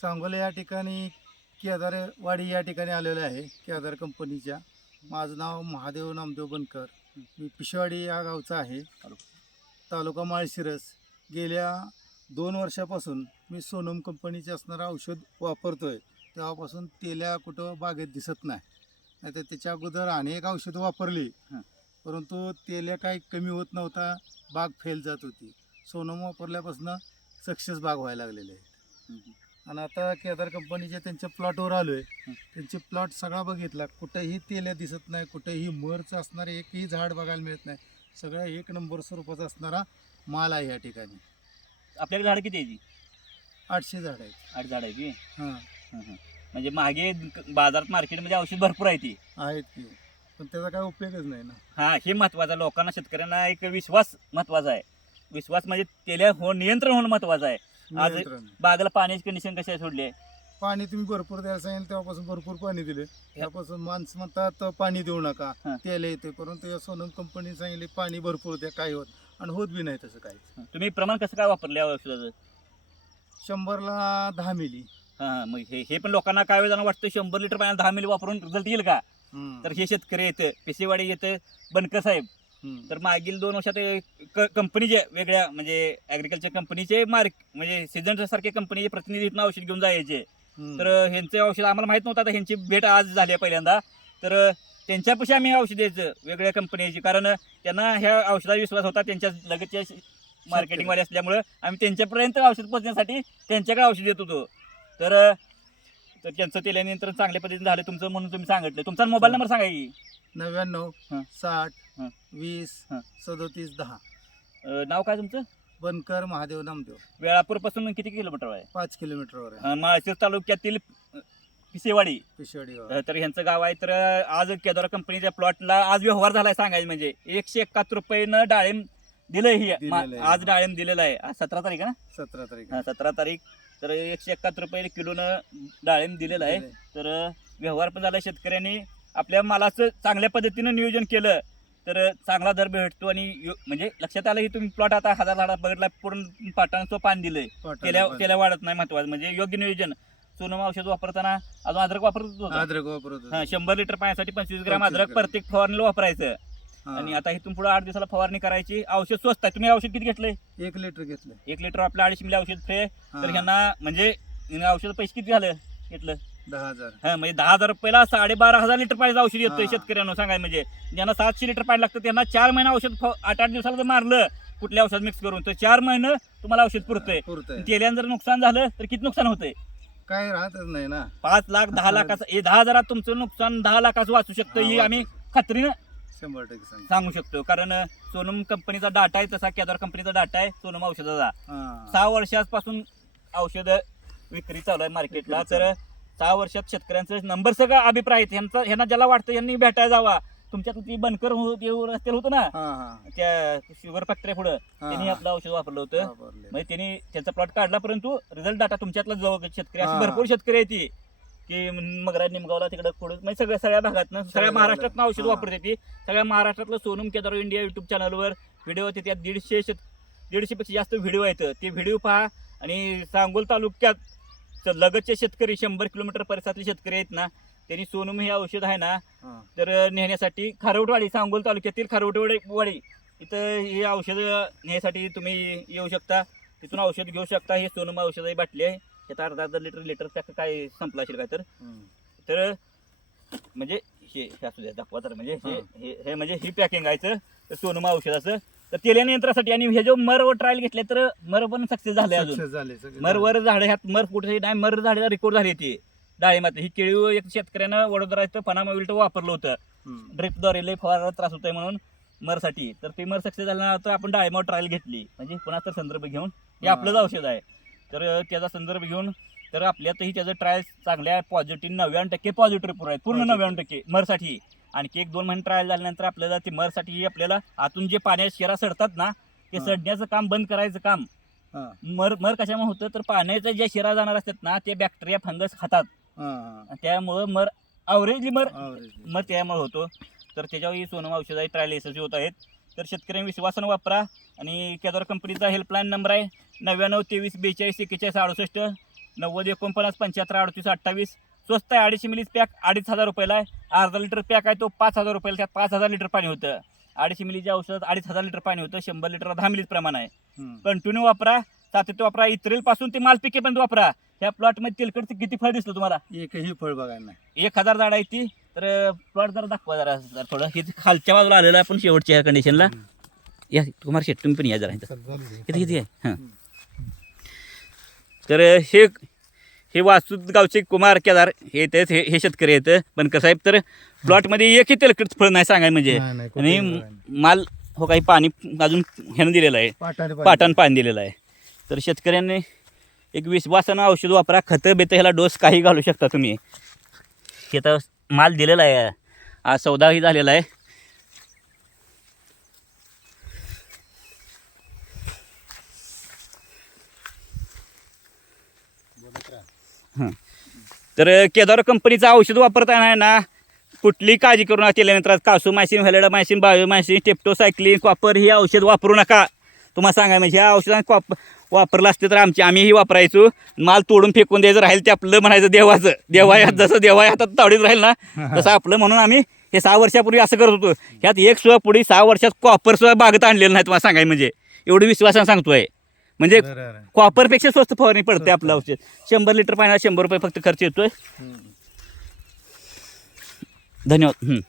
सांगोला या ठिकाणी केदारवाडी या ठिकाणी आलेलो आहे केदार कंपनीच्या. माझं नाव महादेव नामदेव बनकर. मी पिशवाडी या गावचा आहे, तालुका माळशिरस. गेल्या 2 वर्षापासून मी सोनम कंपनीचे असणारं औषध वापरतोय. तेव्हापासून तेल्या कुठं बागेत दिसत नाही. नाहीतर त्याच्या अगोदर अनेक औषधं वापरली, परंतु तेल्या काही कमी होत नव्हता, बाग फेल जात होती. सोनम वापरल्यापासून सक्सेस बाग व्हायला लागलेले आहेत. आणि आता केदार कंपनीच्या त्यांच्या प्लॉटवर आलो आहे. त्यांचे प्लॉट सगळा बघितला, कुठेही तेल्या दिसत नाही, कुठेही मरचं असणारं एकही झाड बघायला मिळत नाही. सगळा 1 नंबर स्वरूपाचा असणारा माल आहे या ठिकाणी. आपल्याकडे झाड किती आहे? 800 झाड आहेत. 8 झाड आहे की? हां म्हणजे मागे बाजारात मार्केटमध्ये औषध भरपूर आहे ती आहेत की, पण त्याचा काय उपयोगच नाही ना. हा, हे महत्वाचं. लोकांना, शेतकऱ्यांना एक विश्वास महत्वाचा आहे. विश्वास म्हणजे तेल्या नियंत्रण होणं महत्वाचं आहे. आज नियंत्रण. बागेला पाण्याची कंडिशन कशी आहे सोडली? पाणी तुम्ही भरपूर द्यायला सांगितलं, तेव्हापासून भरपूर पाणी दिले. त्यापासून माणसं म्हणतात पाणी देऊ नका, तेल येते. परंतु या सोनम कंपनी सांगितले पाणी भरपूर द्या, काही होत आणि होत बी नाही तसं काही. तुम्ही प्रमाण कसं काय वापरले औषधाचं? 100ला 10 मिली. हा, मग हे पण लोकांना काय वेळेला वाटतं 100 लिटर पाण्याला 10 मिली वापरून रिझल्ट येईल का? तर हे शेतकरी येतं, पिसेवाडी येतं, बनकर साहेब. तर मागील 2 वर्षात कंपनीचे वेगळ्या म्हणजे ॲग्रिकल्चर कंपनीचे म्हणजे सीझन सारखे कंपनीचे प्रतिनिधी इथून औषध घेऊन जायचे. तर ह्यांचे औषध आम्हाला माहीत नव्हतं. आता ह्यांची भेट आज झाली आहे पहिल्यांदा. तर त्यांच्यापाशी आम्ही औषध द्यायचं वेगळ्या कंपनीची, कारण त्यांना ह्या औषधावर विश्वास होता. त्यांच्या लगतच्या मार्केटिंगवाले असल्यामुळं आम्ही त्यांच्यापर्यंत औषध पोहोचण्यासाठी त्यांच्याकडे औषध देत होतो. तर त्यांचं तेल्यानंतर चांगल्या पद्धतीने झालं तुमचं, म्हणून तुम्ही सांगितलं. तुमचा मोबाईल नंबर सांगा की. 99 60 हं. 20 37 10. नाव काय तुमचं? बनकर महादेव नामदेव. वेळापूरपासून किती किलोमीटर आहे? 5 किलोमीटरवर आहे. माळशिरस तालुक्यातील पिसेवाडी. पिशवाडी गाव. तर ह्यांचं गाव आहे. तर आज केदार कंपनीच्या प्लॉटला आज व्यवहार झालाय सांगायचं म्हणजे 171 रुपयानं डाळिंब दिलंय. आज डाळिंब दिलेलं आहे. आज 17 तारीख आहे ना? 17 तारीख. 17 तारीख. तर 171 रुपये किलोनं डाळिंब दिलेलं आहे. तर व्यवहार पण झाला. शेतकऱ्यांनी आपल्या मालाचं चांगल्या पद्धतीनं नियोजन केलं तर चांगला दर भेटतो. आणि म्हणजे लक्षात आलं की तुम्ही प्लॉट आता 1000 झाडा बघितला, पूर्ण पाटांचं पान दिलंय, त्याला वाढत नाही. महत्वाचं म्हणजे योग्य नियोजन. सोनम औषध वापरताना अजून अद्रक वापरत होता. अद्रक वापरत. 100 लिटर पाण्यासाठी 25 ग्रॅम अद्रक प्रत्येक फवारणीला वापरायचं. आणि आता इथून पुढे 8 दिवसाला फवारणी करायची. औषध स्वस्त आहे. तुम्ही औषध किती घेतलंय? 1 लिटर घेतलं. 1 लिटर आपलं 250 मिली औषध फ्री. तर ह्यांना म्हणजे औषध पैसे किती झालं घेतलं? 10,000. हा, म्हणजे 10,000 रुपयाला 12,500 लिटर पाण्याचं औषध येतं शेतकऱ्यांना. सांगाय म्हणजे ज्यांना 700 लिटर पाणी लागतं त्यांना 4 महिना औषध 8-8 दिवसाला जर मारलं कुठल्या औषध मिक्स करून तर 4 महिने तुम्हाला औषध पुरतंय. तेल्यानं जर नुकसान झालं तर किती नुकसान होतंय? काय राहतच नाही ना. 5 लाख 10 लाखाचं 10,000 तुमचं नुकसान 10 लाखाचं वाचू शकतं. ही आम्ही खात्रीनं 100% सांगू शकतो. कारण सोनम कंपनीचा डाटा आहे तसा केदार कंपनीचा डाटा आहे सोनम औषधाचा. 6 वर्षापासून औषध विक्री चालू आहे मार्केटला. तर 6 वर्षात शेतकऱ्यांचं नंबर सगळं अभिप्राय आहेत. ह्यांना ज्याला वाटतं यांनी भेटायला जावा. तुमच्यात ती बनकर रस्त्याला होतं ना, त्या शुगर फॅक्टरी पुढं, त्यांनी आपलं औषध वापरलं होतं. म्हणजे त्यांनी त्यांचा प्लॉट काढला, परंतु रिझल्ट डाटा तुमच्यातला जवळ शेतकरी अशी भरपूर शेतकरी आहे ती की मगरा निमगावला तिकडं पुढं म्हणजे सगळ्या भागातनं सगळ्या महाराष्ट्रातनं औषध वापरते ती. सगळ्या महाराष्ट्रातलं सोनम केदार इंडिया युट्यूब चॅनलवर व्हिडिओ होते. त्यात 150 पेक्षा जास्त व्हिडिओ आहेत. ते व्हिडिओ पहा. आणि सांगोल तालुक्यात लगतचे शेतकरी 100 किलोमीटर परिसरातले शेतकरी आहेत ना, त्यांनी सोनम हे औषध आहे ना तर नेण्यासाठी खारवटवाडी, सांगोल तालुक्यातील खारवटवाडी इथं हे औषध नेण्यासाठी तुम्ही येऊ शकता. तिथून औषध घेऊ शकता. हे सोनम औषधाची बाटली आहे. त्यात अर्धा लिटर त्याचं काय संपला असेल काय तर म्हणजे हे असू द्या दाखवा. तर म्हणजे हे म्हणजे ही पॅकिंग आहे तर सोनम औषधाचं. तर तेल्या यंत्रासाठी. आणि हे जो मरवर ट्रायल घेतले तर मर पण सक्सेस झाले. अजून मरवर झाडे ह्यात मर कुठे नाही, मर झाडे रिकॉर्ड झाली ती डाळिंबात. ही केळी एक शेतकऱ्यानं वडोदरा इथं पनामा विल्ट वापरलं होतं. ड्रिपद्वारे लई फवारायला त्रास होतोय म्हणून मरसाठी. तर ते मर सक्सेस झाल्यानंतर आपण डाळिंबावर ट्रायल घेतली. म्हणजे पुन्हा तर संदर्भ घेऊन हे आपलंच औषध आहे. तर त्याचा संदर्भ घेऊन तर आपल्यातही त्याचं ट्रायल चांगल्या पॉझिटिव्ह 99% पॉझिटिव्ह रिपोर्ट आहे. पूर्ण 99% मरसाठी. आणखी 1-2 महिने ट्रायल झाल्यानंतर आपल्याला ते मरसाठी आपल्याला आतून जे पाण्यात शिरा सडतात ना ते सडण्याचं काम बंद करायचं काम. मर कशामुळे होतं तर पाण्याच्या ज्या शिरा जाणार असतात ना ते बॅक्टेरिया फंगस खातात. त्यामुळं मर मर त्यामुळे होतो. तर त्याच्यावर सोनम औषधाची ट्रायल यशस्वी होत आहेत. तर शेतकऱ्यांनी विश्वासानं वापरा. आणि केदार कंपनीचा हेल्पलाईन नंबर आहे 99 23 42 41 68. 90 49 75 38 28 स्वस्त आहे. 250 मिली पॅक 2500 रुपयाला आहे. अर्धा लिटर पॅक आहे तो 5000 रुपयाला. त्यात 5000 लिटर पाणी होतं. 250 मिलीच्या औषधात 2500 लिटर पाणी होतं. 100 लिटर 10 मिलीच प्रमाण आहे. कंटिन्यू वापरा, सातत्य वापरा. इथरेल पासून ते माल पिकेपर्यंत वापरा. ह्या प्लॉटमध्ये तेलकटचं किती फळ दिसलं तुम्हाला? एकही फळ बघायला नाही. 1000 झाड आहे ती. तर प्लॉट जरा दाखवा जरा थोडं. हे खालच्या बाजूला आलेलं आहे आपण शेवटच्या ह्या कंडिशनला. या कुमार शेट तुम्ही पण या जरा इथं. किती किती आहे? हां. तर हे वासुद गावचे कुमार केदार हे तेच हे शेतकरी आहेत. पण कसं आहे तर प्लॉटमध्ये एकही तेलकट फळ नाही सांगाय म्हणजे. नाही, कुठेही आणि बघायला नाही. माल हो काही पाणी अजून ह्यानं दिलेलं आहे, पाटानं पाणी दिलेलं आहे. तर शेतकऱ्यांनी एक विश्वासानं औषध वापरा. खतं बेतं ह्याला डोस काही घालू शकता तुम्ही. हे तर माल दिलेला आहे. आज सौदाही झालेला आहे. हां. तर केदार कंपनीचं औषध वापरताना ना कुठलीही काळजी करू नका. त्यानंतर कासोमायसिन, व्हॅलेडामायसिन, बायोमायसिन, टेप्टोसायक्लिन, कॉपर हे औषध वापरू नका. तुम्हाला सांगा म्हणजे ह्या औषधांनी वापरलं असते तर आम्हीही वापरायचो. माल तोडून फेकून द्यायचं राहील ते आपलं म्हणायचं देवाचं. जसं देवा हातात तावडीत राहील ना तसं आपलं. म्हणून आम्ही हे 6 वर्षापूर्वी असं करत होतो. ह्यात एक सुद्धा पुढे 6 वर्षात कॉपर सुद्धा बागत आणलेलं नाही. तुम्हाला सांगाय म्हणजे एवढं विश्वासानं सांगतोय. म्हणजे कॉपरपेक्षा स्वस्त फवारणी पडते आपलं औषध. 100 लिटर पाण्याला 100 रुपये फक्त खर्च येतोय. धन्यवाद.